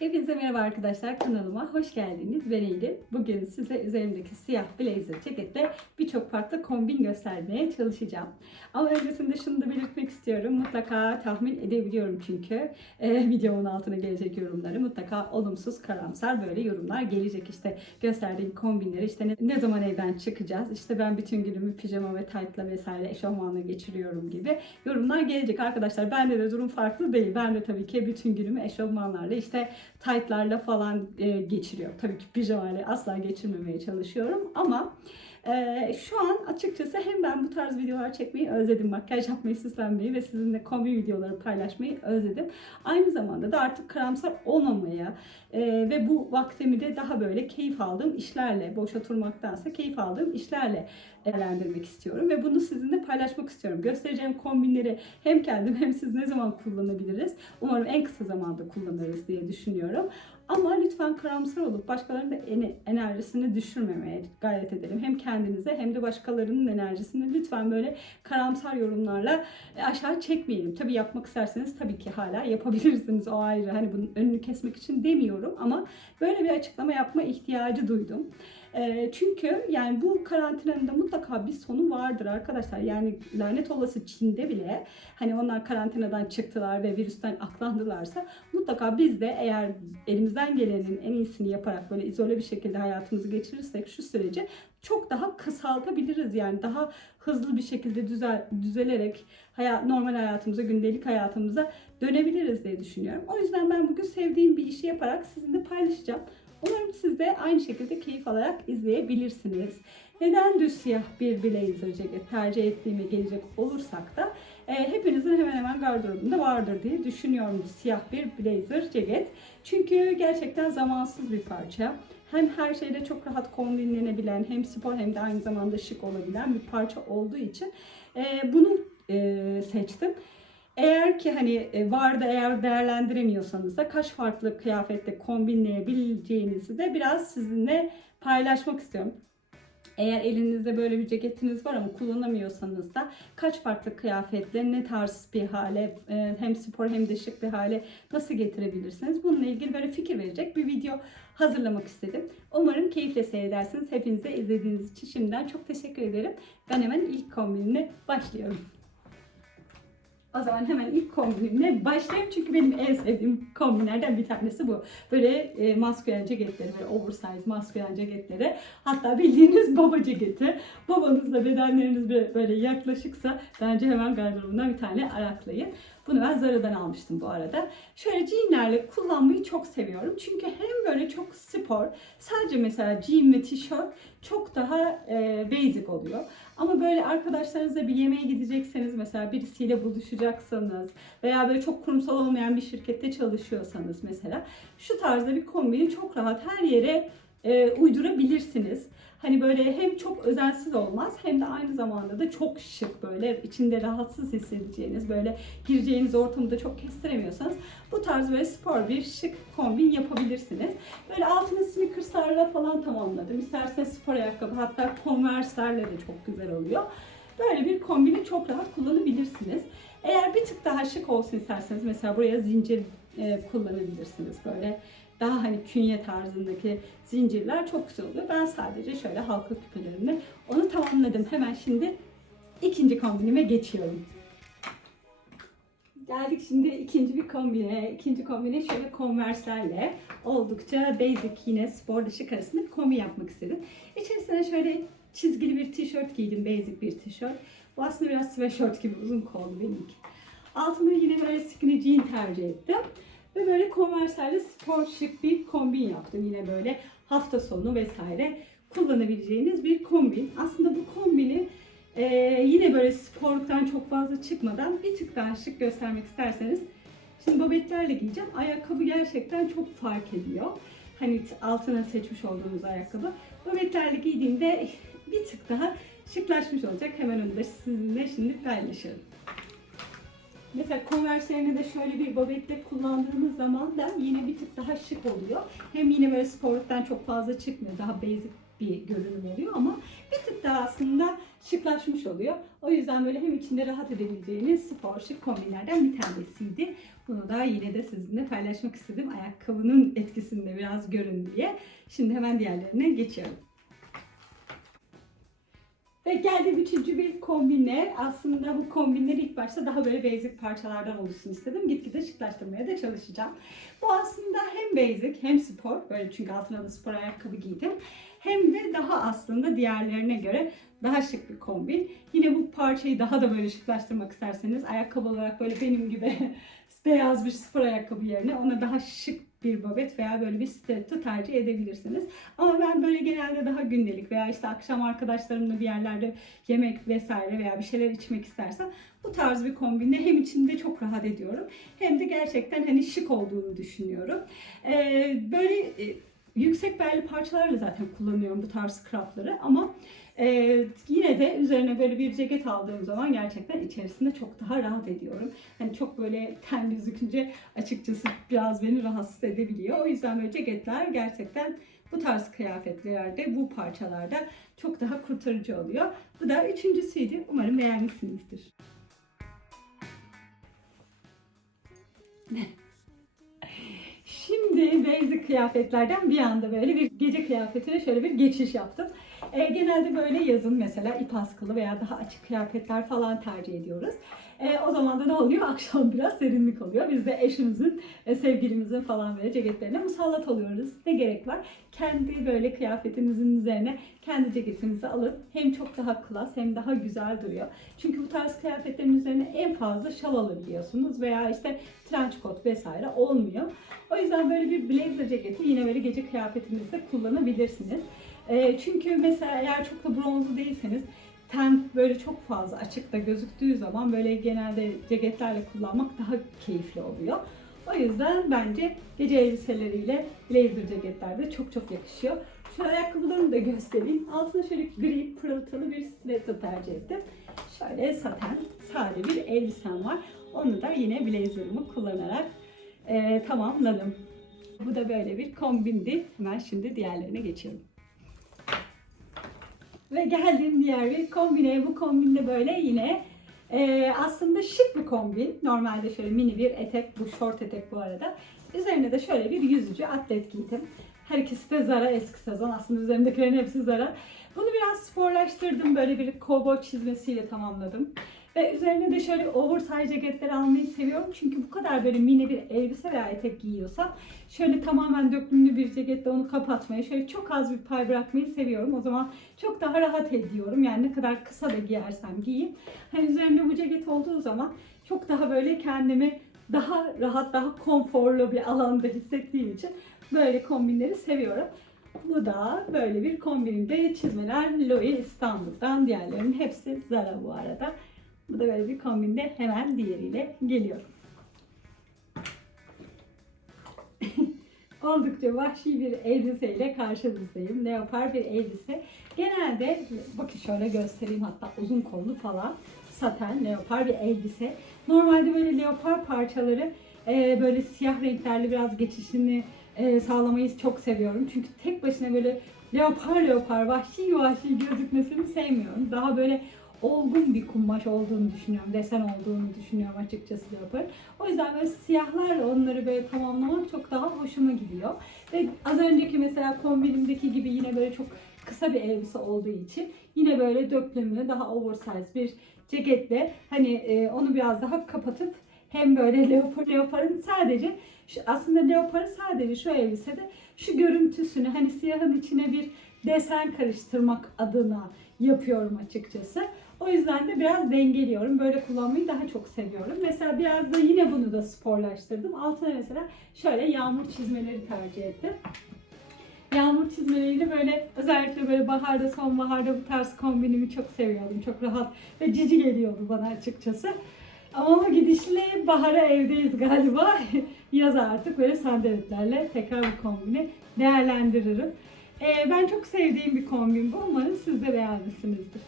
Hepinize merhaba arkadaşlar kanalıma hoş geldiniz. Ben Eylül. Bugün size üzerimdeki siyah blazer ceketle birçok farklı kombin göstermeye çalışacağım. Ama öncesinde şunu da belirtmek istiyorum. Mutlaka tahmin edebiliyorum çünkü e, videomun altına gelecek yorumları mutlaka olumsuz, karamsar böyle yorumlar gelecek. İşte gösterdiğim kombinleri işte ne, ne zaman evden çıkacağız, işte ben bütün günümü pijama ve taytla vesaire eşofmanla geçiriyorum gibi yorumlar gelecek arkadaşlar. Bende de durum farklı değil. Ben de tabii ki bütün günümü eşofmanlarla işte taytlarla falan e, geçiriyorum. Tabii ki pijamayla asla geçirmemeye çalışıyorum ama e, şu an açıkçası hem ben bu tarz videolar çekmeyi özledim. Makyaj yapmayı, süslenmeyi ve sizinle kombi videoları paylaşmayı özledim. Aynı zamanda da artık karamsar olmamaya e, ve bu vaktimi de daha böyle keyif aldığım işlerle, boş oturmaktansa keyif aldığım işlerle değerlendirmek istiyorum ve bunu sizinle paylaşmak istiyorum. Göstereceğim kombinleri hem kendim hem siz ne zaman kullanabiliriz? Umarım en kısa zamanda kullanırız diye düşünüyorum. Ama lütfen karamsar olup başkalarının enerjisini düşürmemeye gayret edelim. Hem kendinize hem de başkalarının enerjisini lütfen böyle karamsar yorumlarla e, aşağı çekmeyelim. Tabii yapmak isterseniz tabii ki hala yapabilirsiniz o ayrı. Hani bunun önünü kesmek için demiyorum ama böyle bir açıklama yapma ihtiyacı duydum. E, çünkü yani bu karantinanın da mutlaka bir sonu vardır arkadaşlar. Yani lanet olası Çin'de bile hani onlar karantinadan çıktılar ve virüsten aklandılarsa mutlaka biz de eğer elimizden gelenin en iyisini yaparak böyle izole bir şekilde hayatımızı geçirirsek şu süreci çok daha kısaltabiliriz yani daha hızlı bir şekilde düzel, düzelerek hayat, normal hayatımıza, gündelik hayatımıza dönebiliriz diye düşünüyorum. O yüzden ben bugün sevdiğim bir işi yaparak sizinle paylaşacağım. Umarım siz de aynı şekilde keyif alarak izleyebilirsiniz. Neden düz siyah bir blazer ceket tercih ettiğime gelecek olursak da e, hepinizin hemen hemen gardırobunda vardır diye düşünüyorum siyah bir blazer ceket. Çünkü gerçekten zamansız bir parça. Hem her şeyde çok rahat kombinlenebilen hem spor hem de aynı zamanda şık olabilen bir parça olduğu için e, bunu e, seçtim. Eğer ki hani e, var da eğer değerlendiremiyorsanız da kaç farklı kıyafetle kombinleyebileceğinizi de biraz sizinle paylaşmak istiyorum. Eğer elinizde böyle bir ceketiniz var ama kullanamıyorsanız da kaç farklı kıyafetle ne tarz bir hale e, hem spor hem de şık bir hale nasıl getirebilirsiniz? Bununla ilgili böyle fikir verecek bir video hazırlamak istedim. Umarım keyifle seyredersiniz. Hepinize izlediğiniz için şimdiden çok teşekkür ederim. Ben hemen ilk kombinine başlıyorum. O zaman hemen ilk kombinimle başlayayım çünkü benim en sevdiğim kombinlerden bir tanesi bu. Böyle e, maskülen ceketleri, böyle oversize maskülen ceketleri. Hatta bildiğiniz baba ceketi. Babanızla bedenleriniz böyle- yaklaşıksa bence hemen gardırobundan bir tane araklayın. Bunu ben Zara'dan almıştım bu arada. Şöyle jeanlerle kullanmayı çok seviyorum. Çünkü hem böyle çok spor, sadece mesela jean ve tişört çok daha e, basic oluyor. Ama böyle arkadaşlarınızla bir yemeğe gidecekseniz mesela birisiyle buluşacaksanız veya böyle çok kurumsal olmayan bir şirkette çalışıyorsanız mesela şu tarzda bir kombini çok rahat her yere e, uydurabilirsiniz. Hani böyle hem çok özensiz olmaz hem de aynı zamanda da çok şık böyle içinde rahatsız hissedeceğiniz böyle gireceğiniz ortamı da çok kestiremiyorsanız bu tarz böyle spor bir şık kombin yapabilirsiniz. Böyle altını sneakerslarla falan tamamladım. İsterseniz spor ayakkabı hatta converse'lerle de çok güzel oluyor. Böyle bir kombini çok rahat kullanabilirsiniz. Eğer bir tık daha şık olsun isterseniz mesela buraya zincir e, kullanabilirsiniz böyle daha hani künye tarzındaki zincirler çok güzel oluyor. Ben sadece şöyle halka küpelerimle onu tamamladım. Hemen şimdi ikinci kombinime geçiyorum. Geldik şimdi ikinci bir kombine. İkinci kombine şöyle konverslerle oldukça basic yine spor dışı arasında bir kombi yapmak istedim. İçerisine şöyle çizgili bir tişört giydim. Basic bir tişört. Bu aslında biraz sweatshirt gibi uzun kollu benimki. Altına yine böyle skinny jean tercih ettim. Ve böyle konverslerle spor şık bir kombin yaptım. Yine böyle hafta sonu vesaire kullanabileceğiniz bir kombin. Aslında bu kombini e, yine böyle sporluktan çok fazla çıkmadan bir tık daha şık göstermek isterseniz Şimdi babetlerle giyeceğim. Ayakkabı gerçekten çok fark ediyor. Hani altına seçmiş olduğunuz ayakkabı. Babetlerle giydiğimde bir tık daha şıklaşmış olacak. Hemen onu da sizinle şimdi paylaşalım. Mesela konverslerini de şöyle bir babetle kullandığınız zaman da yine bir tık daha şık oluyor. Hem yine böyle sporluktan çok fazla çıkmıyor. Daha basic bir görünüm oluyor ama bir tık daha aslında şıklaşmış oluyor. O yüzden böyle hem içinde rahat edebileceğiniz spor şık kombinlerden bir tanesiydi. Bunu da yine de sizinle paylaşmak istedim. Ayakkabının etkisini de biraz görün diye. Şimdi hemen diğerlerine geçiyorum. Ve geldim üçüncü bir kombine. Aslında bu kombinler ilk başta daha böyle basic parçalardan oluşsun istedim. Gitgide şıklaştırmaya da çalışacağım. Bu aslında hem basic hem spor. Böyle çünkü altına da spor ayakkabı giydim. Hem de daha aslında diğerlerine göre daha şık bir kombin. Yine bu parçayı daha da böyle şıklaştırmak isterseniz ayakkabı olarak böyle benim gibi beyaz bir spor ayakkabı yerine ona daha şık bir babet veya böyle bir stiletto tercih edebilirsiniz. Ama ben böyle genelde daha gündelik veya işte akşam arkadaşlarımla bir yerlerde yemek vesaire veya bir şeyler içmek istersem bu tarz bir kombinle hem içinde çok rahat ediyorum hem de gerçekten hani şık olduğunu düşünüyorum. Ee, böyle e, yüksek belli parçalarla zaten kullanıyorum bu tarz scrapları ama e, yine de üzerine böyle bir ceket aldığım zaman gerçekten içerisinde çok daha rahat ediyorum. Hani çok böyle ten gözükünce açıkçası biraz beni rahatsız edebiliyor. O yüzden böyle ceketler gerçekten bu tarz kıyafetlerde, bu parçalarda çok daha kurtarıcı oluyor. Bu da üçüncüsüydü. Umarım beğenmişsinizdir. Kıyafetlerden bir anda böyle bir gece kıyafetine şöyle bir geçiş yaptım. E, genelde böyle yazın mesela ip askılı veya daha açık kıyafetler falan tercih ediyoruz. E, o zaman da ne oluyor? Akşam biraz serinlik oluyor. Biz de eşimizin, e, sevgilimizin falan böyle ceketlerine musallat oluyoruz. Ne gerek var? Kendi böyle kıyafetinizin üzerine kendi ceketinizi alın. Hem çok daha klas hem daha güzel duruyor. Çünkü bu tarz kıyafetlerin üzerine en fazla şal alabiliyorsunuz veya işte trench coat vesaire olmuyor. O yüzden böyle bir blazer ceketi yine böyle gece kıyafetinizde kullanabilirsiniz. E, çünkü mesela eğer çok da bronzlu değilseniz ten böyle çok fazla açıkta gözüktüğü zaman böyle genelde ceketlerle kullanmak daha keyifli oluyor. O yüzden bence gece elbiseleriyle blazer ceketler de çok çok yakışıyor. Şu ayakkabılarımı da göstereyim. Altına şöyle gri pırıltılı bir stiletto tercih ettim. Şöyle saten sade bir elbisem var. Onu da yine blazerımı kullanarak e, tamamladım. Bu da böyle bir kombindi. Hemen şimdi diğerlerine geçiyorum. Ve geldim diğer bir kombine. Bu kombinde böyle yine e, aslında şık bir kombin. Normalde şöyle mini bir etek, bu short etek bu arada. Üzerine de şöyle bir yüzücü atlet giydim. Her ikisi de Zara eski sezon. Aslında üzerimdekilerin hepsi Zara. Bunu biraz sporlaştırdım. Böyle bir kovboy çizmesiyle tamamladım. Ve üzerine de şöyle oversize ceketler almayı seviyorum. Çünkü bu kadar böyle mini bir elbise veya etek giyiyorsam şöyle tamamen dökümlü bir ceketle onu kapatmayı, şöyle çok az bir pay bırakmayı seviyorum. O zaman çok daha rahat ediyorum. Yani ne kadar kısa da giyersem giyeyim. Hani üzerimde bu ceket olduğu zaman çok daha böyle kendimi daha rahat, daha konforlu bir alanda hissettiğim için böyle kombinleri seviyorum. Bu da böyle bir kombinimde çizmeler Louis İstanbul'dan. Diğerlerinin hepsi Zara bu arada. Bu da böyle bir kombinde hemen diğeriyle geliyor. Oldukça vahşi bir elbiseyle karşınızdayım. Leopar bir elbise. Genelde bakın şöyle göstereyim hatta uzun kollu falan. Saten leopar bir elbise. Normalde böyle leopar parçaları e, böyle siyah renklerle biraz geçişini e, sağlamayı çok seviyorum. Çünkü tek başına böyle leopar leopar vahşi vahşi gözükmesini sevmiyorum. Daha böyle olgun bir kumaş olduğunu düşünüyorum. Desen olduğunu düşünüyorum açıkçası leopar. O yüzden böyle siyahlarla onları böyle tamamlamak çok daha hoşuma gidiyor. Ve az önceki mesela kombinimdeki gibi yine böyle çok kısa bir elbise olduğu için yine böyle döklümlü daha oversize bir ceketle hani e, onu biraz daha kapatıp hem böyle leopar, leoparın sadece şu, aslında leoparın sadece şu elbisede şu görüntüsünü hani siyahın içine bir desen karıştırmak adına yapıyorum açıkçası. O yüzden de biraz dengeliyorum. Böyle kullanmayı daha çok seviyorum. Mesela biraz da yine bunu da sporlaştırdım. Altına mesela şöyle yağmur çizmeleri tercih ettim. Yağmur çizmeleriyle böyle özellikle böyle baharda sonbaharda bu tarz kombinimi çok seviyordum. Çok rahat ve cici geliyordu bana açıkçası. Ama bu gidişle bahara evdeyiz galiba. Yaz artık böyle sandaletlerle tekrar bu kombini değerlendiririm. Ee, ben çok sevdiğim bir kombin bu. Umarım siz de beğenmişsinizdir.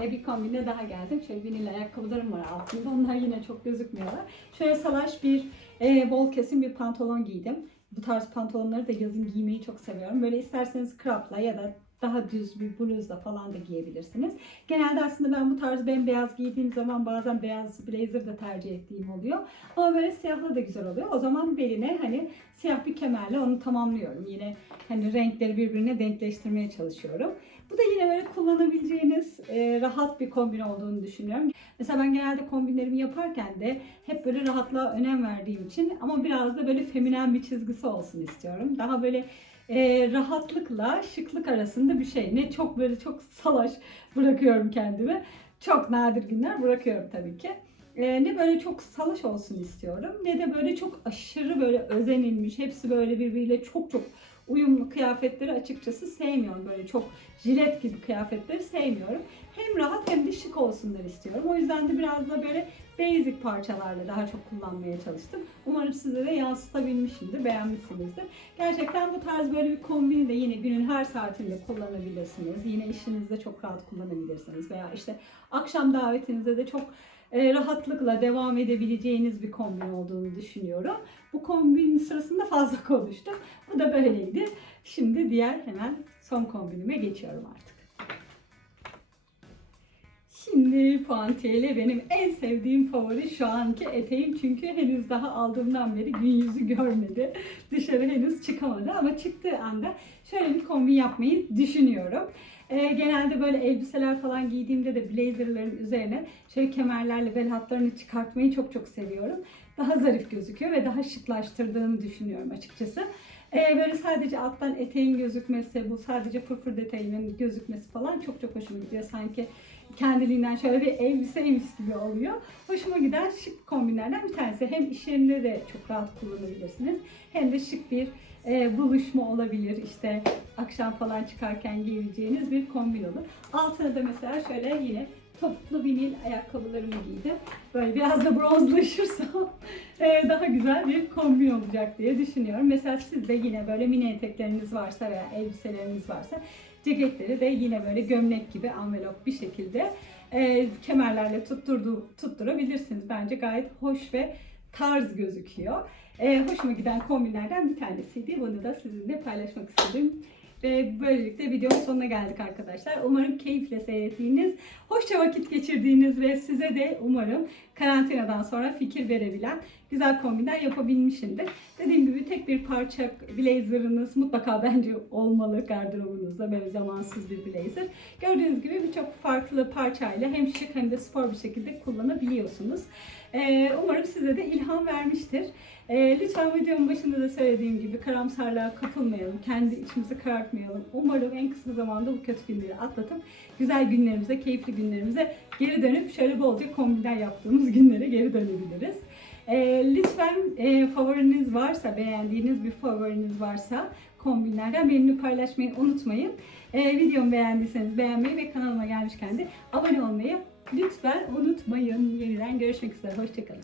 Ve bir kombine daha geldim. Şöyle vinil ayakkabılarım var altında. Onlar yine çok gözükmüyorlar. Şöyle salaş bir e, bol kesim bir pantolon giydim. Bu tarz pantolonları da yazın giymeyi çok seviyorum. Böyle isterseniz crop'la ya da daha düz bir bluzla falan da giyebilirsiniz. Genelde aslında ben bu tarz bembeyaz giydiğim zaman bazen beyaz blazer da tercih ettiğim oluyor. Ama böyle siyahla da güzel oluyor. O zaman beline hani siyah bir kemerle onu tamamlıyorum. Yine hani renkleri birbirine denkleştirmeye çalışıyorum. Bu da yine böyle kullanabileceğiniz e, rahat bir kombin olduğunu düşünüyorum. Mesela ben genelde kombinlerimi yaparken de hep böyle rahatlığa önem verdiğim için ama biraz da böyle feminen bir çizgisi olsun istiyorum. Daha böyle e, rahatlıkla şıklık arasında bir şey. Ne çok böyle çok salaş bırakıyorum kendimi. Çok nadir günler bırakıyorum tabii ki. E, ne böyle çok salaş olsun istiyorum ne de böyle çok aşırı böyle özenilmiş hepsi böyle birbiriyle çok çok uyumlu kıyafetleri açıkçası sevmiyorum. Böyle çok jilet gibi kıyafetleri sevmiyorum. Hem rahat hem de şık olsunlar istiyorum. O yüzden de biraz da böyle basic parçalarla daha çok kullanmaya çalıştım. Umarım size de yansıtabilmişimdir, beğenmişsinizdir. Gerçekten bu tarz böyle bir kombini de yine günün her saatinde kullanabilirsiniz. Yine işinizde çok rahat kullanabilirsiniz. Veya işte akşam davetinizde de çok rahatlıkla devam edebileceğiniz bir kombin olduğunu düşünüyorum. Bu kombin sırasında fazla konuştum. Bu da böyleydi. Şimdi diğer hemen son kombinime geçiyorum artık. Şimdi puantiyeli benim en sevdiğim favori şu anki eteğim. Çünkü henüz daha aldığımdan beri gün yüzü görmedi. Dışarı henüz çıkamadı ama çıktığı anda şöyle bir kombin yapmayı düşünüyorum. Ee, genelde böyle elbiseler falan giydiğimde de blazerların üzerine şöyle kemerlerle bel hatlarını çıkartmayı çok çok seviyorum. Daha zarif gözüküyor ve daha şıklaştırdığını düşünüyorum açıkçası. Ee, böyle sadece alttan eteğin gözükmesi, bu sadece fırfır detayının gözükmesi falan çok çok hoşuma gidiyor. Sanki kendiliğinden şöyle bir elbiseymiş gibi oluyor. Hoşuma giden şık kombinlerden bir tanesi. Hem iş yerinde de çok rahat kullanabilirsiniz. Hem de şık bir e, buluşma olabilir. İşte akşam falan çıkarken giyebileceğiniz bir kombin olur. Altına da mesela şöyle yine topuklu vinil ayakkabılarımı giydim. Böyle biraz da bronzlaşırsam e, daha güzel bir kombin olacak diye düşünüyorum. Mesela sizde yine böyle mini etekleriniz varsa veya elbiseleriniz varsa ceketleri de yine böyle gömlek gibi envelop bir şekilde e, kemerlerle tutturdu, tutturabilirsiniz. Bence gayet hoş ve tarz gözüküyor. E, hoşuma giden kombinlerden bir tanesiydi. Bunu da sizinle paylaşmak istedim. Ve böylelikle videonun sonuna geldik arkadaşlar. Umarım keyifle seyrettiğiniz, hoşça vakit geçirdiğiniz ve size de umarım karantinadan sonra fikir verebilen güzel kombinler yapabilmişimdir. Dediğim gibi tek bir parça blazerınız mutlaka bence olmalı gardırobunuzda böyle zamansız bir blazer. Gördüğünüz gibi birçok farklı parçayla hem şık hem de spor bir şekilde kullanabiliyorsunuz. Ee, umarım size de ilham vermiştir. Ee, lütfen videonun başında da söylediğim gibi karamsarlığa kapılmayalım, kendi içimizi karartmayalım. Umarım en kısa zamanda bu kötü günleri atlatıp güzel günlerimize, keyifli günlerimize geri dönüp şöyle bolca kombinler yaptığımız günlere geri dönebiliriz. Ee, lütfen e, favoriniz varsa, beğendiğiniz bir favoriniz varsa kombinlerden benimle paylaşmayı unutmayın. Videomu beğendiyseniz beğenmeyi ve kanalıma gelmişken de abone olmayı lütfen unutmayın. Yeniden görüşmek üzere. Hoşçakalın.